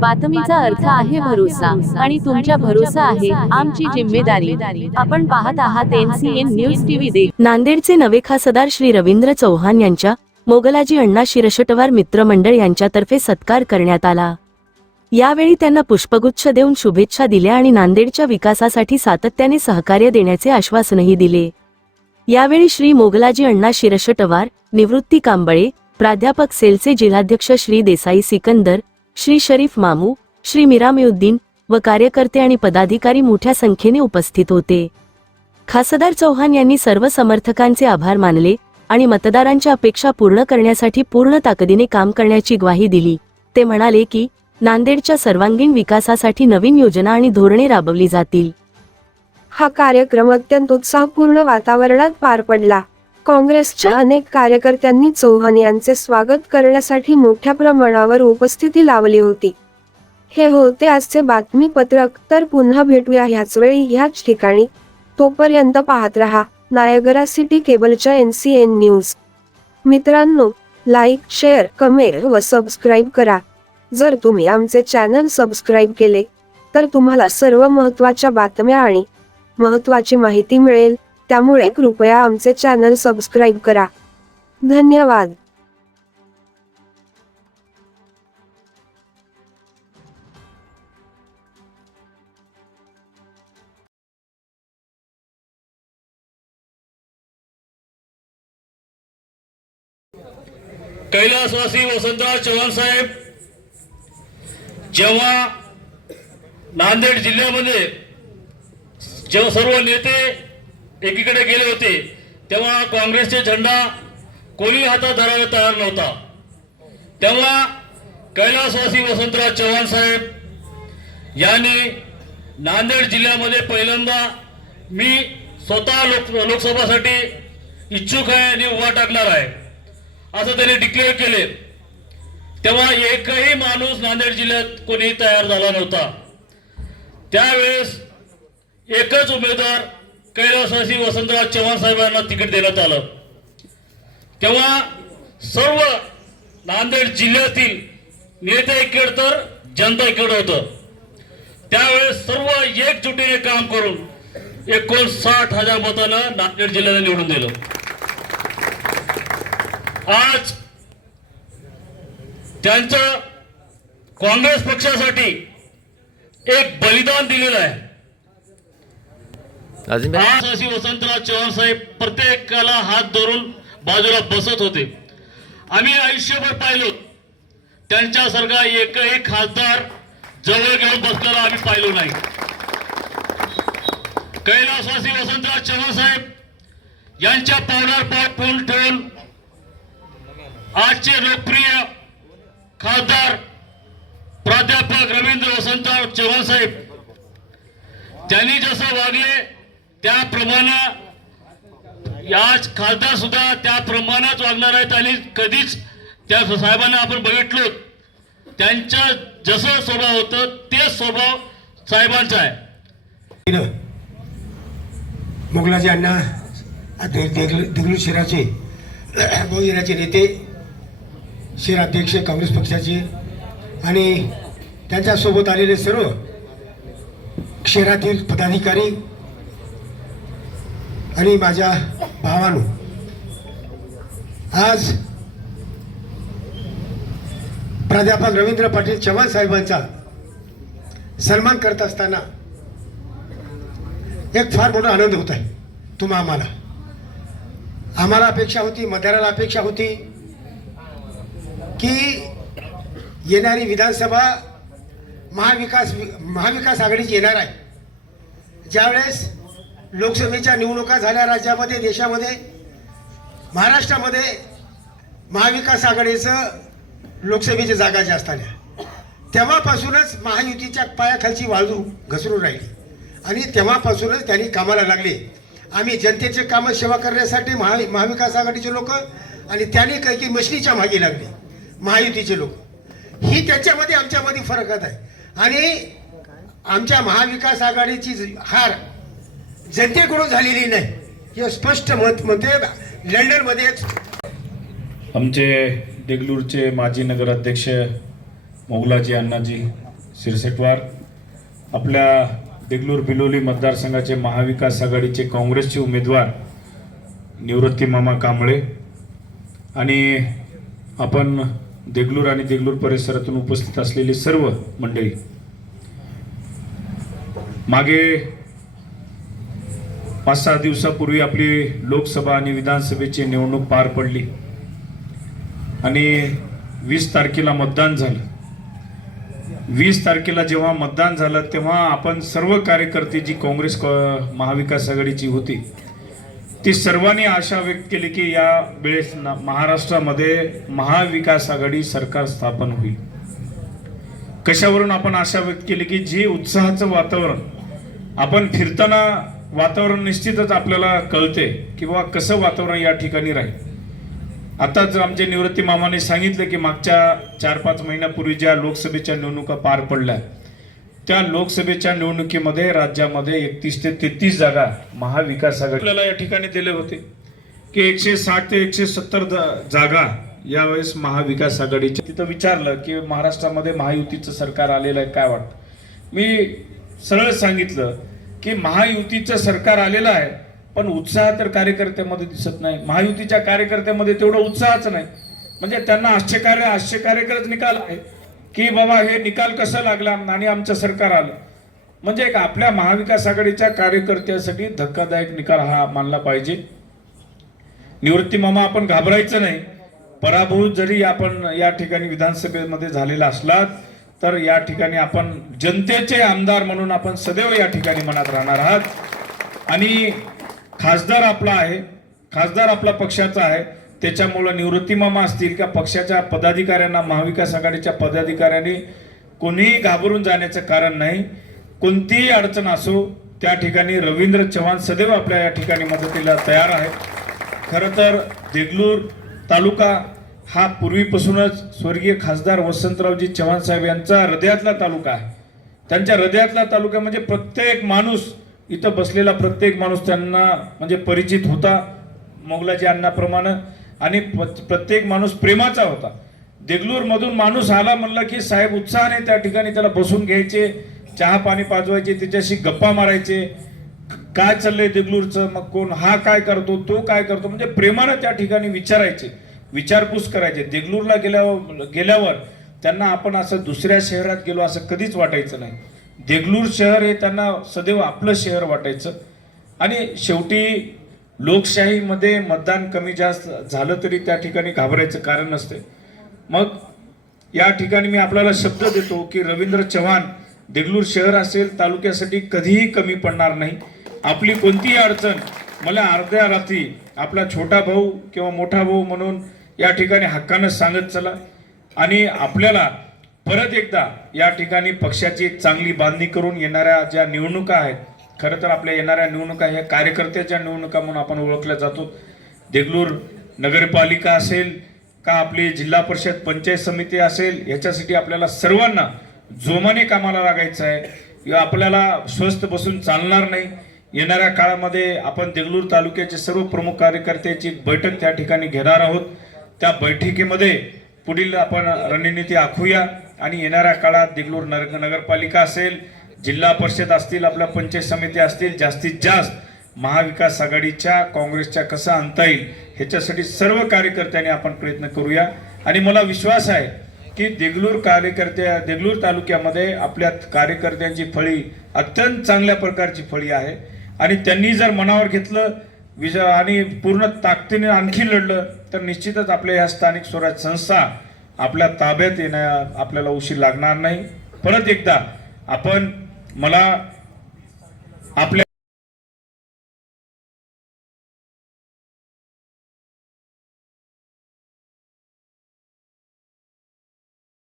बातमीचा अर्थ आहे भरोसा आणि तुमच्या भरोसा आहे आमची जिम्मेदारी. आपण पाहत आहात एनसीएन न्यूज टीव्ही दे. नांदेडचे नवे खासदार श्री रवींद्र चौहान यांच्या मोगलाजी अण्णा शिरशटवार मित्रमंडळ यांच्यातर्फे सत्कार करण्यात आला. यावेळी त्यांना पुष्पगुच्छ देऊन शुभेच्छा दिल्या आणि नांदेडच्या विकासासाठी सातत्याने सहकार्य देण्याचे आश्वासनही दिले. यावेळी श्री मोगलाजी अण्णा शिरशटवार निवृत्ती कांबळे प्राध्यापक सेलचे जिल्हाध्यक्ष श्री देसाई सिकंदर श्री शरीफ मामू श्री मिरामिउद्दीन व कार्यकर्ते आणि पदाधिकारी मोठ्या संख्येने उपस्थित होते. खासदार चौहान यांनी सर्व समर्थकांचे आभार मानले आणि मतदारांच्या अपेक्षा पूर्ण करण्यासाठी पूर्ण ताकदीने काम करण्याची ग्वाही दिली. ते म्हणाले की नांदेडच्या सर्वांगीण विकासासाठी नवीन योजना आणि धोरणे राबवली जातील. हा कार्यक्रम अत्यंत उत्साहपूर्ण वातावरणात पार पडला. काँग्रेसच्या अनेक कार्यकर्त्यांनी चौहान यांचे स्वागत करण्यासाठी मोठ्या प्रमाणावर उपस्थिती लावली होती. हे होते आजचे बातमीपत्रक. तर पुन्हा भेटूया ह्याच वेळी ह्याच ठिकाणी. तोपर्यंत पाहत रहा. नायगरा सिटी केबलच्या एन सी एन न्यूज. मित्रांनो लाईक शेअर कमेंट व सबस्क्राईब करा. जर तुम्ही आमचे चॅनल सबस्क्राईब केले तर तुम्हाला सर्व महत्त्वाच्या बातम्या आणि महत्त्वाची माहिती मिळेल. त्यामुळे कृपया आमचे चॅनल सबस्क्राईब करा. धन्यवाद. कैलासवासी वसंतराव चव्हाण साहेब जेव्हा नांदेड जिल्ह्यामध्ये जेव्हा सर्व नेते एकीकडे गेले होते तेव्हा काँग्रेसचे झेंडा कोणी हातात धरायला तयार नव्हता. तेव्हा कैलासवासी वसंतराव चव्हाण साहेब यांनी नांदेड जिल्ह्यामध्ये पहिल्यांदा मी स्वतः लोक लोकसभासाठी इच्छुक आहे आणि उभा टाकणार आहे असं त्यांनी डिक्लेअर केले. तेव्हा एकही माणूस नांदेड जिल्ह्यात कोणी तयार झाला नव्हता. त्यावेळेस एकच उमेदवार कैलासवासी वसंतराव चव्हाण साहेबांना तिकीट देण्यात आलं. तेव्हा सर्व नांदेड जिल्ह्यातील नेते एकीकडे तर जनता इकड होतं. त्यावेळेस सर्व एकजुटीने काम करून एकोणसाठ हजार मतानं नांदेड जिल्ह्याला निवडून दिलं. आज त्यांचं काँग्रेस पक्षासाठी एक बलिदान दिलेलं आहे. अशी वसंतराव चव्हाण साहेब प्रत्येकाला हात धरून बाजूला बसत होते. आम्ही आयुष्यभर पाहिलो. त्यांच्यासारखा एकही खासदार जवळ घेऊन बसलेला आम्ही पाहिलो नाही. कैलासवासी वसंतराव चव्हाण साहेब यांच्या पावलावर पाठ फुल ठेवून आजचे लोकप्रिय खासदार प्राध्यापक रवींद्र वसंतराव चव्हाण साहेब त्यांनी जसं वागले त्याप्रमाणे आज खासदार सुद्धा त्याप्रमाणेच वागणार आहेत आणि कधीच त्या साहेबांना आपण बघितलो त्यांच्या जसं स्वभाव होतं तेच स्वभाव साहेबांचा आहे. मुघलाचे अण्णा देगलू शिराचे बहुजनाचे नेते शिराध्यक्ष काँग्रेस पक्षाचे आणि त्यांच्यासोबत आलेले सर्व शहरातील पदाधिकारी आणि माझ्या भावानो आज प्राध्यापक रवींद्र पाटील चव्हाण साहेबांचा सन्मान करत असताना एक फार मोठा आनंद होत आहे. तुम्हा आम्हाला. आम्हाला अपेक्षा होती मध्याराला अपेक्षा होती की येणारी विधानसभा महाविकास महाविकास आघाडीची येणार आहे. ज्यावेळेस लोकसभेच्या निवडणुका झाल्या राज्यामध्ये देशामध्ये महाराष्ट्रामध्ये महाविकास आघाडीचं लोकसभेच्या जागा जास्त आल्या. तेव्हापासूनच महायुतीच्या पायाखालची वाळू घसरून राहिली. आणि तेव्हापासूनच त्यांनी कामाला लागले. आम्ही जनतेचे कामं सेवा करण्यासाठी महा महाविकास आघाडीचे लोक आणि त्यांनी काही काही मशनीच्या मागे लागले. महायुतीचे लोक. ही त्याच्यामध्ये आमच्यामध्ये फरकत आहे. आणि आमच्या महाविकास आघाडीची हार जनतेकडून झालेली नाही. हे स्पष्ट मत म्हणते लंडनमध्ये आमचे देगलूरचे माजी नगराध्यक्ष मोगलाजी अण्णाजी शिरसेटवार आपल्या देगलूर बिलोली मतदारसंघाचे महाविकास आघाडीचे काँग्रेसचे उमेदवार निवृत्ती मामा कांबळे आणि आपण देगलूर आणि देगलूर परिसरातून उपस्थित असलेली सर्व मंडळी. मागे पाच सहा दिवसापूर्वी आपली लोकसभा आणि विधानसभेची निवडणूक पार पडली. आणि वीस तारखेला मतदान झालं. वीस तारखेला जेव्हा मतदान झालं तेव्हा आपण सर्व कार्यकर्ते जी काँग्रेस क- महाविकास आघाडीची होती ती सर्वांनी आशा व्यक्त केली की या वेळेस ना- महाराष्ट्रामध्ये महाविकास आघाडी सरकार स्थापन होईल. कशावरून आपण आशा व्यक्त केली की जे उत्साहाचं वातावरण आपण फिरताना वातावरण निश्चितच आपल्याला कळते किंवा कसं वातावरण या ठिकाणी राहील. आताच आमचे निवृत्ती मामाने सांगितलं की मागच्या चार पाच महिन्यापूर्वी ज्या लोकसभेच्या निवडणुका पार पडल्या त्या लोकसभेच्या निवडणुकीमध्ये राज्यामध्ये एकतीस ते तेहतीस जागा महाविकास आघाडी आपल्याला या ठिकाणी दिले होते. की एकशे साठ ते एकशे सत्तर जागा यावेळेस महाविकास आघाडीच्या. तिथं विचारलं की महाराष्ट्रामध्ये महायुतीचं सरकार आलेलं आहे काय वाटतं? मी सरळ सांगितलं की महायुतीचं सरकार आलेलं आहे पण उत्साह तर कार्यकर्त्यामध्ये दिसत नाही. महायुतीच्या कार्यकर्त्यामध्ये तेवढा उत्साहच नाही. म्हणजे त्यांना आश्चर्य आश्चर्यकारकच निकाल आहे. की बाबा हे निकाल कसं लागला आणि आमचं सरकार आलं. म्हणजे एक आपल्या महाविकास आघाडीच्या कार्यकर्त्यासाठी धक्कादायक निकाल हा मानला पाहिजे. निवृत्ती मामा आपण घाबरायचं नाही. पराभूत जरी आपण या ठिकाणी विधानसभेमध्ये झालेला असलात तर या ठिकाणी आपण जनतेचे आमदार म्हणून आपण सदैव या ठिकाणी मनात राहणार आहात. आणि खासदार आपला आहे खासदार आपला पक्षाचा आहे. त्याच्यामुळं निवृत्तीमामा असतील किंवा पक्षाच्या पदाधिकाऱ्यांना महाविकास आघाडीच्या पदाधिकाऱ्यांनी कोणीही घाबरून जाण्याचं कारण नाही. कोणतीही अडचण असो त्या ठिकाणी रवींद्र चव्हाण सदैव आपल्या या ठिकाणी मदतीला तयार आहे खरं तर देगलूर तालुका हा पूर्वीपासूनच स्वर्गीय खासदार वसंतरावजी चव्हाण साहेब यांचा हृदयातला तालुका आहे. त्यांच्या हृदयातला तालुका म्हणजे प्रत्येक माणूस इथं बसलेला प्रत्येक माणूस त्यांना म्हणजे परिचित होता मोगलाच्या अन्नाप्रमाणे आणि प्रत्येक माणूस प्रेमाचा होता. देगलूरमधून माणूस आला म्हणलं की साहेब उत्साहाने त्या ठिकाणी त्याला बसून घ्यायचे चहा पाणी पाजवायचे त्याच्याशी गप्पा मारायचे. काय चाललंय देगलूरचं मग कोण हा काय करतो तो काय करतो म्हणजे प्रेमानं त्या ठिकाणी विचारायचे. विचारपूस करायचे. देगलूरला गेल्यावर गेल्यावर त्यांना आपण असं दुसऱ्या शहरात गेलो असं कधीच वाटायचं नाही. देगलूर शहर हे त्यांना सदैव आपलं शहर वाटायचं. आणि शेवटी लोकशाहीमध्ये मतदान कमी जास्त झालं तरी त्या ठिकाणी घाबरायचं कारण नसते. मग या ठिकाणी मी आपल्याला शब्द देतो की रवींद्र चव्हाण देगलूर शहर असेल तालुक्यासाठी कधीही कमी पडणार नाही. आपली कोणतीही अडचण मला अर्ध्या रात्री आपला छोटा भाऊ किंवा मोठा भाऊ म्हणून या ठिकाणी हक्कानं सांगत चला. आणि आपल्याला परत एकदा या ठिकाणी पक्षाची एक चांगली बांधणी करून येणाऱ्या ज्या निवडणुका आहेत खरं तर आपल्या येणाऱ्या निवडणुका ह्या कार्यकर्त्याच्या निवडणुका म्हणून आपण ओळखल्या जातो. देगलूर नगरपालिका असेल का आपली जिल्हा परिषद पंचायत समिती असेल याच्यासाठी आपल्याला सर्वांना जोमाने कामाला लागायचं आहे. किंवा आपल्याला स्वस्त बसून चालणार नाही. येणाऱ्या काळामध्ये आपण देगलूर तालुक्याचे सर्व प्रमुख कार्यकर्त्याची एक बैठक त्या ठिकाणी घेणार आहोत. त्या बैठकीमध्ये पुढील आपण रणनीती आखूया. आणि येणाऱ्या काळात देगलूर नगर नगरपालिका असेल जिल्हा परिषद असतील आपल्या पंचायत समिती असतील जास्तीत जास्त महाविकास आघाडीच्या काँग्रेसच्या कसं आणता येईल ह्याच्यासाठी सर्व कार्यकर्त्यांनी आपण प्रयत्न करूया. आणि मला विश्वास आहे की देगलूर कार्यकर्त्या देगलूर तालुक्यामध्ये आपल्या कार्यकर्त्यांची फळी अत्यंत चांगल्या प्रकारची फळी आहे. आणि त्यांनी जर मनावर घेतलं विज आणि पूर्ण ताकदीने आणखी लढलं तर निश्चितच आपल्या ह्या स्थानिक स्वराज संस्था आपल्या ताब्यात येण्या आपल्याला उशीर लागणार नाही. परत एकदा आपण मला आपल्या